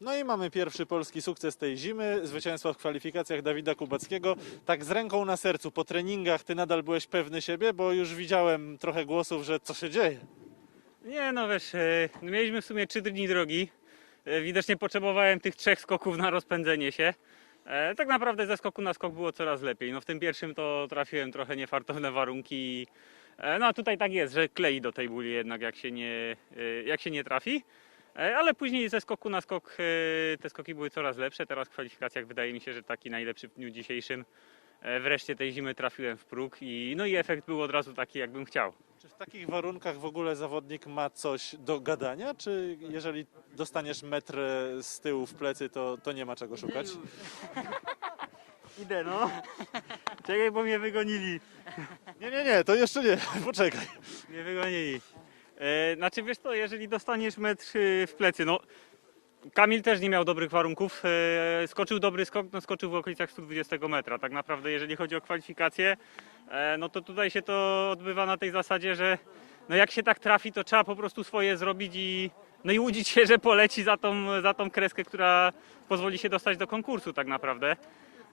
No i mamy pierwszy polski sukces tej zimy, zwycięstwo w kwalifikacjach Dawida Kubackiego. Tak z ręką na sercu, po treningach ty nadal byłeś pewny siebie, bo już widziałem trochę głosów, że co się dzieje. Nie no wiesz, e, mieliśmy w sumie 3 dni drogi. E, Widocznie potrzebowałem tych trzech skoków na rozpędzenie się. E, Tak naprawdę ze skoku na skok było coraz lepiej. No w tym pierwszym to trafiłem trochę niefartowne warunki. No a tutaj tak jest, że klei do tej buli jednak jak się nie, jak się nie trafi. E, Ale później ze skoku na skok e, te skoki były coraz lepsze. Teraz w kwalifikacjach wydaje mi się, że taki najlepszy w dniu dzisiejszym. E, Wreszcie tej zimy trafiłem w próg i, no i efekt był od razu taki jakbym chciał. Czy w takich warunkach w ogóle zawodnik ma coś do gadania, czy jeżeli dostaniesz metr z tyłu w plecy, to, to nie ma czego szukać? Idę no. Czekaj, bo mnie wygonili. Nie, nie, nie, to jeszcze nie, poczekaj. Mnie wygonili. E, znaczy wiesz to, jeżeli dostaniesz metr y, w plecy, no Kamil też nie miał dobrych warunków. E, skoczył dobry skok, no skoczył w okolicach 120 metra. Tak naprawdę jeżeli chodzi o kwalifikacje, e, no to tutaj się to odbywa na tej zasadzie, że no jak się tak trafi, to trzeba po prostu swoje zrobić i no i łudzić się, że poleci za tą, za tą kreskę, która pozwoli się dostać do konkursu tak naprawdę.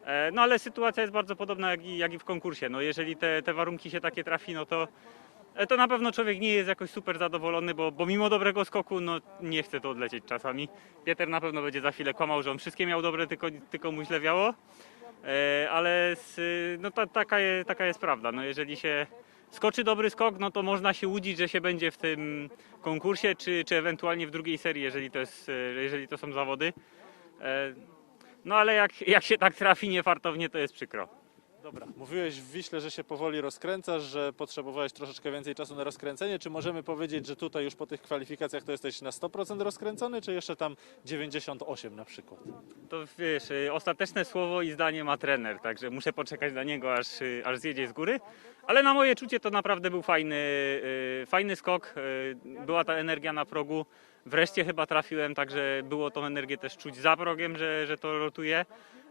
E, No ale sytuacja jest bardzo podobna jak i, jak i w konkursie. No jeżeli te, te warunki się takie trafi, no to, e, to na pewno człowiek nie jest jakoś super zadowolony, bo, bo mimo dobrego skoku, no nie chce to odlecieć czasami. Pieter na pewno będzie za chwilę kłamał, że on wszystkie miał dobre, tylko, tylko mu źle wiało. E, Ale z, no ta, taka, taka jest prawda. No jeżeli się skoczy dobry skok, no to można się łudzić, że się będzie w tym konkursie, czy, czy ewentualnie w drugiej serii, jeżeli to, jest, e, jeżeli to są zawody. E, No ale jak, jak się tak trafi niefartownie, to jest przykro. Dobra, mówiłeś w Wiśle, że się powoli rozkręcasz, że potrzebowałeś troszeczkę więcej czasu na rozkręcenie. Czy możemy powiedzieć, że tutaj już po tych kwalifikacjach to jesteś na 100% rozkręcony, czy jeszcze tam 98 na przykład? To wiesz, y, ostateczne słowo i zdanie ma trener, także muszę poczekać na niego, aż, y, aż zjedzie z góry. Ale na moje czucie to naprawdę był fajny, y, fajny skok. Była ta energia na progu. Wreszcie chyba trafiłem, także było tą energię też czuć za progiem, że, że to rotuje.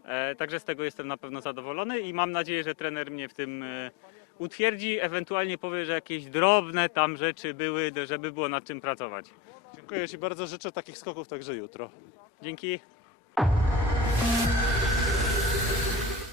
E, także z tego jestem na pewno zadowolony i mam nadzieję, że trener mnie w tym e, utwierdzi, ewentualnie powie, że jakieś drobne tam rzeczy były, żeby było nad czym pracować. Dziękuję Ci bardzo, życzę takich skoków także jutro. Dzięki.